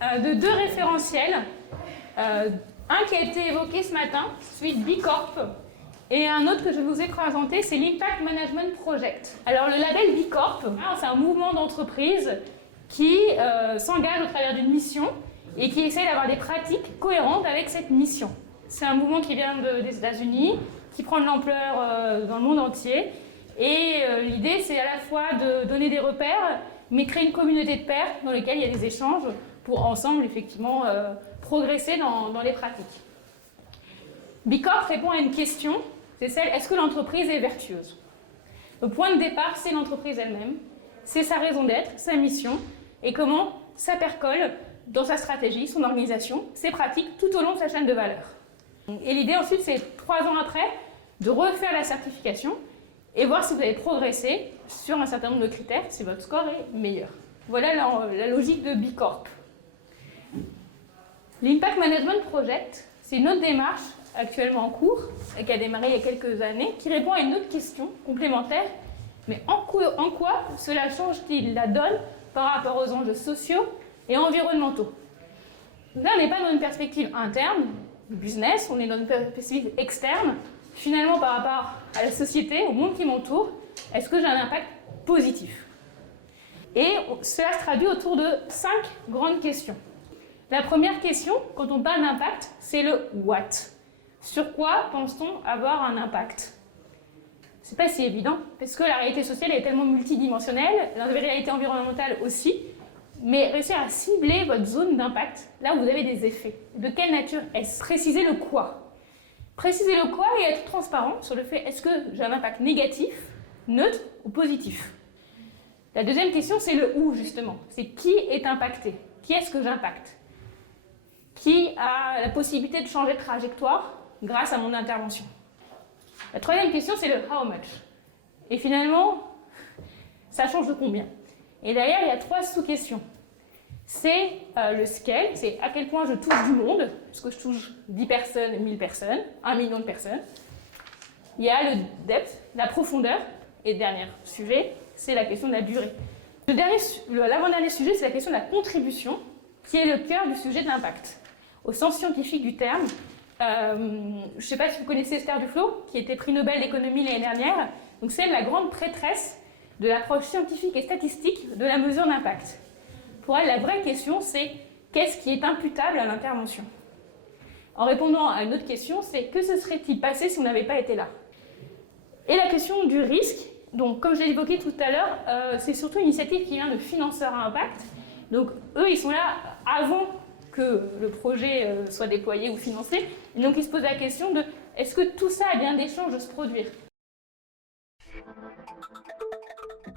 de deux référentiels. Un qui a été évoqué ce matin, celui de B Corp, et un autre que je vous ai présenté, c'est l'Impact Management Project. Alors le label B Corp, c'est un mouvement d'entreprise qui s'engage au travers d'une mission et qui essaie d'avoir des pratiques cohérentes avec cette mission. C'est un mouvement qui vient des États-Unis, qui prend de l'ampleur dans le monde entier. Et l'idée, c'est à la fois de donner des repères, mais créer une communauté de pairs dans lesquelles il y a des échanges pour ensemble, effectivement, progresser dans les pratiques. B Corp répond à une question, c'est celle, est-ce que l'entreprise est vertueuse? Le point de départ, c'est l'entreprise elle-même, c'est sa raison d'être, sa mission, et comment ça percole dans sa stratégie, son organisation, ses pratiques, tout au long de sa chaîne de valeur. Et l'idée ensuite, c'est 3 ans après, de refaire la certification et voir si vous avez progressé sur un certain nombre de critères, si votre score est meilleur. Voilà la logique de B Corp. L'Impact Management Project, c'est une autre démarche actuellement en cours, et qui a démarré il y a quelques années, qui répond à une autre question complémentaire, mais en quoi cela change-t-il la donne par rapport aux enjeux sociaux et environnementaux? Là, on n'est pas dans une perspective interne, business, on est dans une perspective externe, finalement par rapport à la société, au monde qui m'entoure, est-ce que j'ai un impact positif? Et cela se traduit autour de 5 grandes questions. La première question, quand on parle d'impact, c'est le what. Sur quoi pense-t-on avoir un impact? C'est pas si évident, parce que la réalité sociale est tellement multidimensionnelle, la réalité environnementale aussi, mais réussir à cibler votre zone d'impact, là où vous avez des effets. De quelle nature est-ce? Préciser le quoi. Préciser le quoi et être transparent sur le fait, est-ce que j'ai un impact négatif, neutre ou positif? La deuxième question, c'est le où, justement. C'est qui est impacté? Qui est-ce que j'impacte? Qui a la possibilité de changer de trajectoire grâce à mon intervention? La troisième question, c'est le how much. Et finalement, ça change de combien? Et derrière, il y a 3 sous-questions. C'est le scale, c'est à quel point je touche du monde, est-ce que je touche 10 personnes, 1000 personnes, 1 million de personnes. Il y a le depth, la profondeur, et le dernier sujet, c'est la question de la durée. L'avant-dernier sujet, c'est la question de la contribution, qui est le cœur du sujet de l'impact. Au sens scientifique du terme, je ne sais pas si vous connaissez Esther Duflo, qui a été prix Nobel d'économie l'année dernière, donc c'est la grande prêtresse de l'approche scientifique et statistique de la mesure d'impact. Pour elle, la vraie question, c'est qu'est-ce qui est imputable à l'intervention? En répondant à une autre question, c'est que se serait-il passé si on n'avait pas été là? Et la question du risque, donc comme je l'ai évoqué tout à l'heure, c'est surtout une initiative qui vient de financeurs à impact. Donc eux, ils sont là avant que le projet soit déployé ou financé. Et donc ils se posent la question de est-ce que tout ça a bien des chances de se produire?